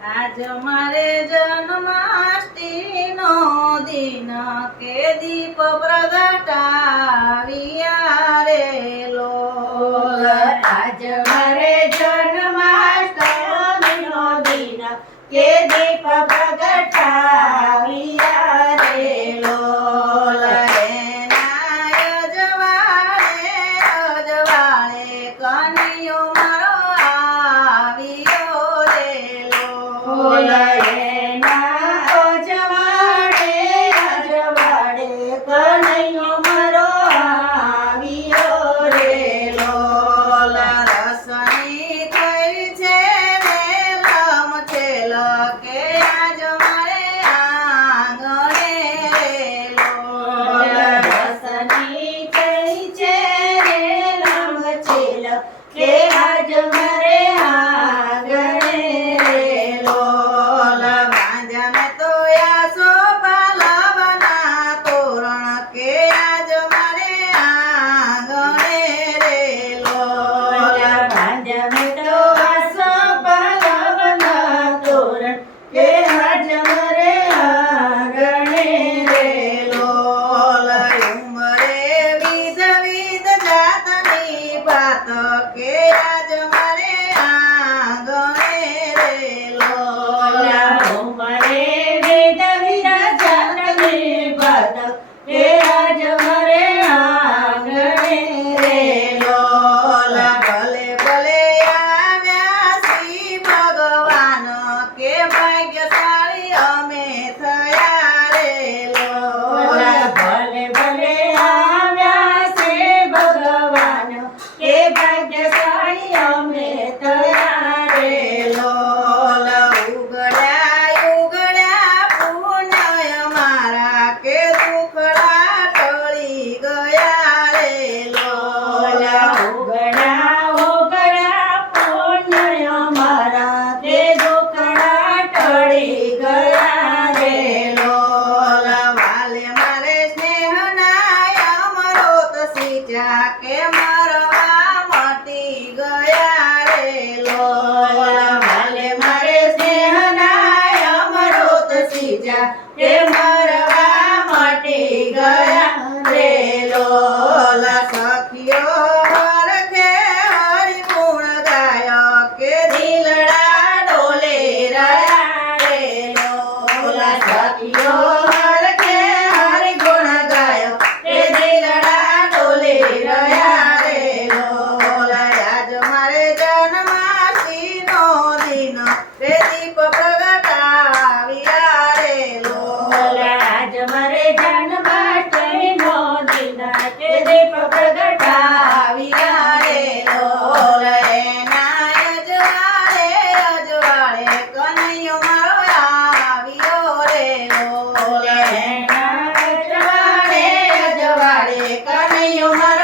આજ મારે જન્માષ્ટમીનો દિન કે દીપ પ્રગટાવ્યા રે લોલ આજ મારે જન્માષ્ટમીનો દિન કે દીપ પ્રગટાવ્યા રે લોલ એના અજવાળે કનૈયો મારો આવ્યો રે લોલ એના અજવાળે કનૈયો મારો આવ્યો રે લોલ રસની થઈ છે રે લમછેલ કે આજ મારે આંગણે રે લોલ રસની થઈ છે રે લમછેલ કે આજ મારે આંગણે રે લોલ બાંધ્યાને તો આસો પાલવના તોરણ કે આજ મારે આંગણે રે લોલ ભાંજમે તો આસો પાલવના તોરણ કે આજ મારે આંગણે રે લોલ ઉંમરે વિધ જાતની વાત કે આજ મારે આંગણે રે લોલ ઉંમરે વેદ વિરાજાની વાત કે આજ મારે આંગણે રે લોલ ભલે ભલે આવ્યા શ્રી ભગવાન કે ભાગ્યશાળી અમે થયા રે લોલ ભલે ભલે આવ્યા છે ભગવાન કે ભાગ્યશાળી અમે થયા રે લોલ ઉગડ્યા પુણ્ય મારા કે દુખડા ટળી ગયા રે લોલ ઉગડા પુણ્ય મારા તે દુખડા ટળી ગયા રે લોલ વાલે મારે સ્નેહના અમૃત સીંચ્યા કે મરવા મટી ગયા રે લોલ વાલે મારે સ્નેહના અમૃત સીંચ્યા કે મરવા મટી ગયા રે લોલ સખીઓ હરખે હરિ ગુણ ગાય કે દિલડા ડોલે રહ્યા રે લોલ સખીઓ હરખે હરિ ગુણ ગાય કે દિલડા ડોલે રહ્યા રે લોલ આજ મારે જન્માષ્ટમીનો દિન રે દીપ પ્રગટાવ્યા રે લોલ આજ મારે જન્માષ્ટમીનો દિન કે દીપ પ્રગટાવ્યા રે લોલ એના અજવાળે કનૈયો મારો આવ્યો રે લોલ એના અજવાળે કનૈયો મારો